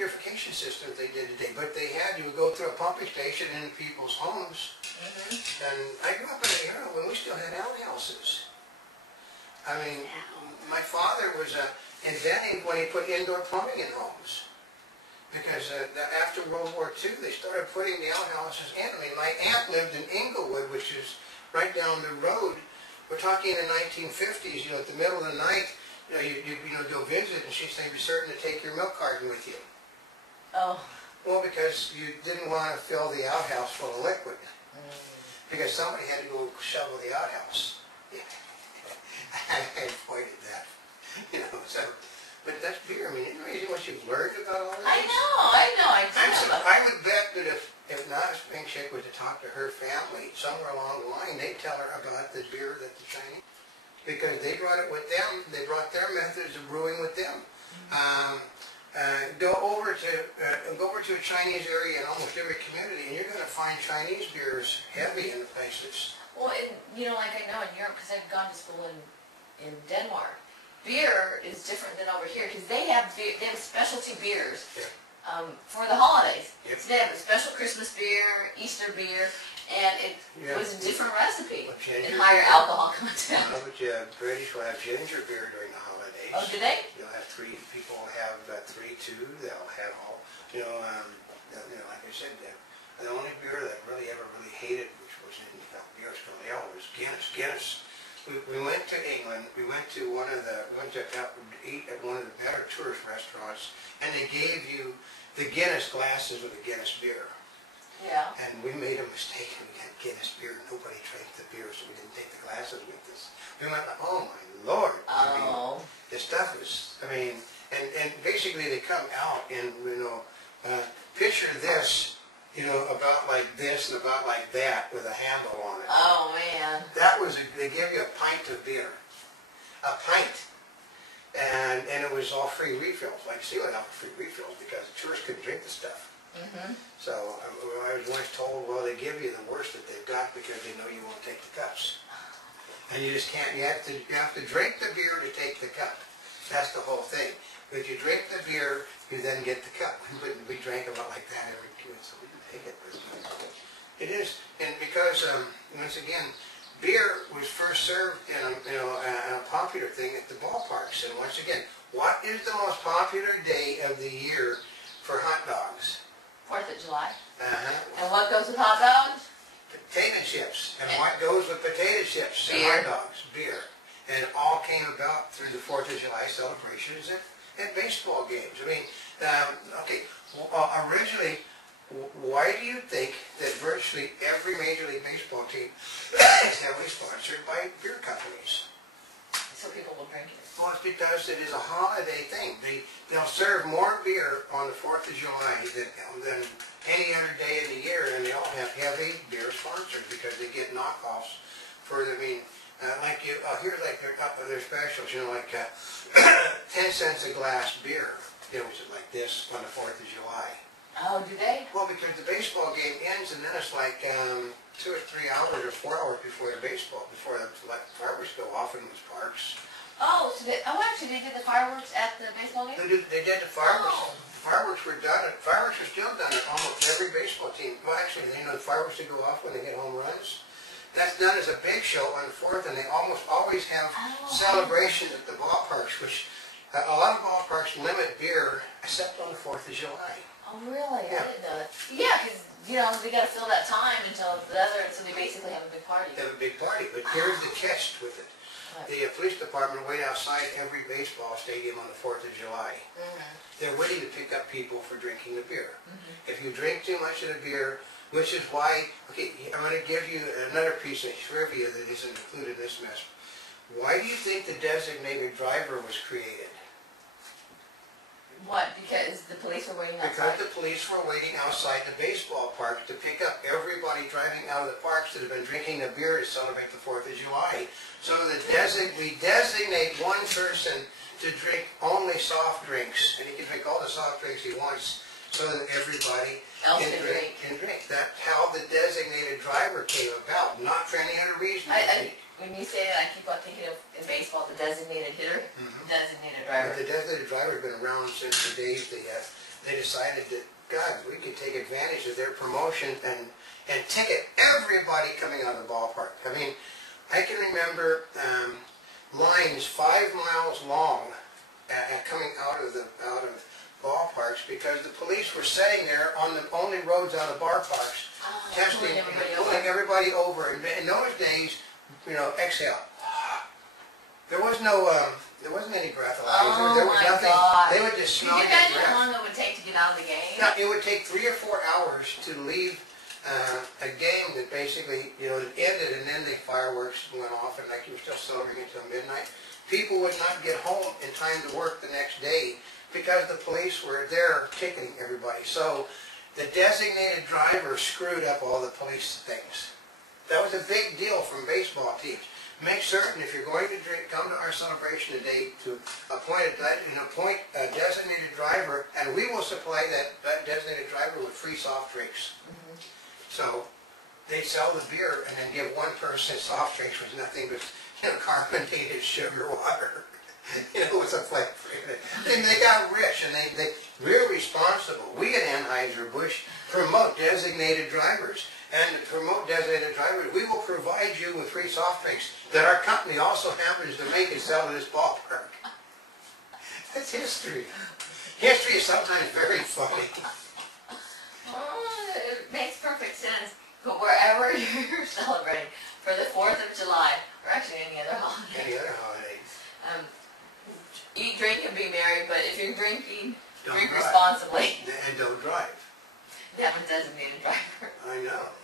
purification systems they did today, but they had, you would go through a pumping station in people's homes. And I grew up in an era when we still had outhouses. I mean, my father was inventing when he put indoor plumbing in homes. Because after World War II, they started putting the outhouses in. I mean, my aunt lived in Inglewood, which is right down the road. We're talking in the 1950s, you know, at the middle of the night, you know, you go visit, and she'd say, be certain to take your milk carton with you. Oh. Well, because you didn't want to fill the outhouse full of liquid. Because somebody had to go shovel the outhouse. Yeah. I avoided that. You know, so, but that's beer. I mean, isn't it amazing what you've learned about all this? I know. I would bet that if Nana Spring Chick was to talk to her family, somewhere along the line, they'd tell her about the beer that the Chinese, because they brought it with them. They brought their methods of brewing with them. Go over to a Chinese area in almost every community, and you're going to find Chinese beers heavy in the places. Well, and you know, like I know in Europe, because I've gone to school in Denmark, beer is different than over here because they have specialty beers for the holidays. Yep. So they have a special Christmas beer, Easter beer, and it was a different recipe and higher alcohol content. But British will have ginger beer during the holidays. Oh, do they? You'll have people have 3, 2. They'll have all, like I said, the only beer that I really ever hated, which was in beer Australia, was Guinness. Guinness. We went to England. We went to eat at one of the better tourist restaurants, and they gave you the Guinness glasses with the Guinness beer. Yeah. And we made a mistake, and we had Guinness beer. Nobody drank the beer, so we didn't take the glasses with us. We went like, oh my Lord. Oh. I mean, the stuff is, and basically they come out and, picture this, about like this and about like that with a handle on it. Oh man. That was, they gave you a pint of beer. A pint. And it was all free refills. Like Sea would have free refills because the tourists couldn't drink the stuff. So I was once told, well, they give you the worst that they've got because they know you won't take the cups. And you just can't, you have to drink the beer to take the cup. That's the whole thing. If you drink the beer, you then get the cup. We drank about like that every 2 weeks, so we didn't take it. It is, and because, once again, beer was first served in a popular thing at the ballparks. And once again, what is the most popular day of the year for hot dogs? 4th of July. And what goes with hot dogs? Potato chips. And what goes with potato chips and hot dogs? Beer. And it all came about through the 4th of July celebrations at baseball games. I mean, originally, why do you think that virtually every Major League Baseball team is heavily sponsored by beer companies? So people will drink it. Well, it's because it is a holiday thing. They'll serve more beer on the 4th of July than any other day of the year, and they all have heavy beer sponsors because they get knockoffs for, here's like their specials, like 10 cents a glass beer, which is like this on the 4th of July. Oh, do they? Well, because the baseball game ends, and then it's like 2 or 3 hours or 4 hours before the fireworks go off in those parks. Oh, so actually they did the fireworks at the baseball game? They did the fireworks. Oh. Fireworks were done. Fireworks are still done at almost every baseball team. Well, actually, the fireworks that go off when they get home runs. That's done as a big show on the 4th, and they almost always have celebrations at the ballparks, which a lot of ballparks limit beer except on the 4th of July. Oh, really? Yeah. I didn't know that. Yeah, because, they got to fill that time until the other, so they basically have a big party. They have a big party, but here's the catch with it. The police department wait outside every baseball stadium on the 4th of July. They're waiting to pick up people for drinking the beer. If you drink too much of the beer, which is why, I'm going to give you another piece of trivia that isn't included in this mess. Why do you think the designated driver was created? What? Because the police were waiting outside? Because the police were waiting outside the baseball park to pick up everybody driving out of the parks that have been drinking the beer to celebrate the 4th of July. So we designate one person to drink only soft drinks, and he can drink all the soft drinks he wants, so that everybody can drink. That's how the designated driver came about, not for any other reason. When you say that, I keep on thinking of, in baseball, the designated hitter, designated driver. But the designated driver has been around since the days they decided that, God, we could take advantage of their promotion and ticket everybody coming out of the ballpark. I mean, I can remember lines 5 miles long coming out of ballparks because the police were sitting there on the only roads out of ballparks, testing, pulling everybody over. And in those days, you know, exhale. There was no, there wasn't any breathalyzer. There was nothing. God. They would just smell your Can you imagine breath. how long it would take to get out of the game? Yeah, it would take 3 or 4 hours to leave a game that basically, you know, it ended and then the fireworks went off and like you were still celebrating until midnight. People would not get home in time to work the next day because the police were there ticketing everybody. So the designated driver screwed up all the police things. That was a big deal from baseball teams. Make certain if you're going to come to our celebration today to appoint a designated driver, and we will supply that designated driver with free soft drinks. So they sell the beer and then give one person soft drinks with nothing but, you know, carbonated sugar water. You know, it's a flavor. They got rich and they real responsible. We at Anheuser-Busch promote designated drivers. And to promote designated drivers, we will provide you with free soft drinks that our company also happens to make and sell to this ballpark. That's history. History is sometimes very funny. Oh, it makes perfect sense. But wherever you're celebrating, for the 4th of July, or actually any other holiday. Any other holiday. Eat, drink, and be merry, but if you're drinking, drink drive. responsibly. And don't drive. Have a designated driver. I know.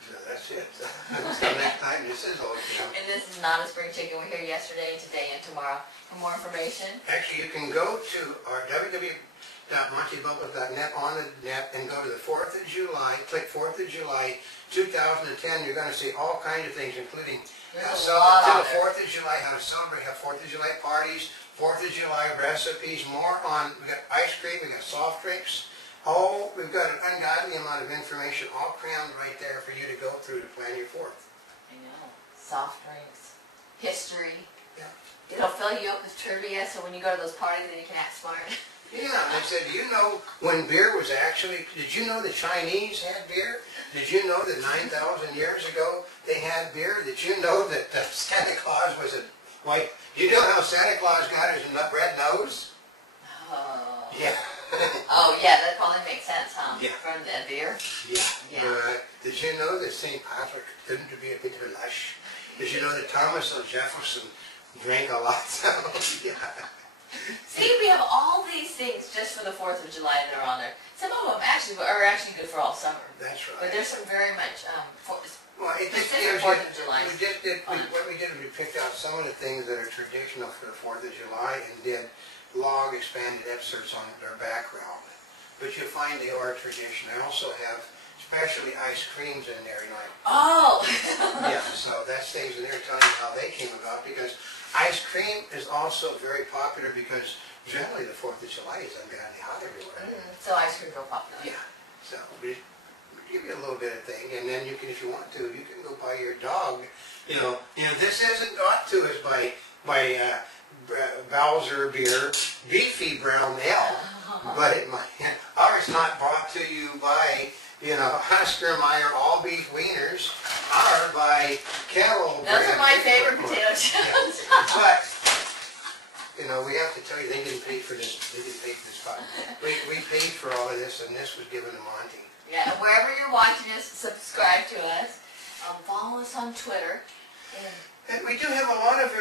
So that's it. Until next time, this is all, you know. And this is not a spring chicken. We're here yesterday, today, and tomorrow. For more information, Actually, you can go to our www.montybubbles.net on the net and go to the 4th of July, click 4th of July 2010. You're going to see all kinds of things, including There's a lot to on the there. 4th of July, how to celebrate, have 4th of July parties, 4th of July recipes, more on, we got ice cream, we got soft drinks. Oh, we've got an ungodly amount of information all crammed right there for you to go through to plan your 4th. I know. Soft drinks, history. Yeah. It'll fill you up with trivia, so when you go to those parties, then you can act smart. Yeah, and they said, do you know when beer was actually, did you know the Chinese had beer? Did you know that 9,000 years ago they had beer? Did you know that Santa Claus was a white, do you know how Santa Claus got his red nose? Oh. Yeah. Oh, yeah, that probably makes sense, huh? Yeah. From the beer. Yeah. Yeah. Did you know that St. Patrick tended to be a bit lush? Did you know that Thomas Jefferson drank a lot? Yeah. See, we have all these things just for the 4th of July that are on there. Some of them are actually good for all summer. That's right. But there's some very much Well, it just specific gives 4th you, of July. what we did is we picked out some of the things that are traditional for the 4th of July and did long expanded excerpts on their background. But you'll find they are tradition. I also have especially ice creams in there, you know. Oh! Yeah, so that stays in there telling you how they came about because ice cream is also very popular because generally the 4th of July is ungodly hot everywhere. So ice cream real popular. Yeah, so we give you a little bit of thing, and then you can, if you want to, you can go buy your dog. You know, this isn't got to us by Bowser beer, Beefy Brown Ale, but ours not brought to you by, Husker Meyer all beef wieners, or by Kettle. Those are my favorite potato chips. But we have to tell you, they didn't pay for this. They didn't pay for this spot. We paid for all of this, and this was given to Monty. Yeah, wherever you're watching us, subscribe to us. Follow us on Twitter. And we do have a lot of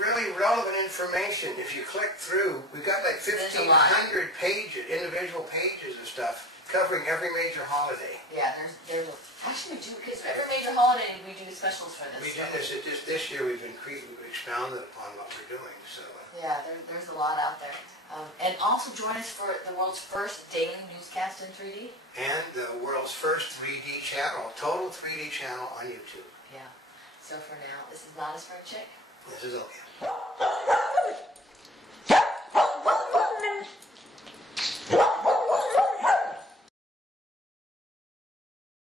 really relevant information. If you click through, we've got like 1,500 pages, individual pages of stuff covering every major holiday. Yeah, there's actually we do, because every major holiday we do specials for this. We do this. This year we've expounded upon what we're doing. So. Yeah, there's a lot out there. And also join us for the world's first daily newscast in 3D. And the world's first 3D channel, total 3D channel on YouTube. Yeah. So for now, this is Not a Spring Chick. This is okay.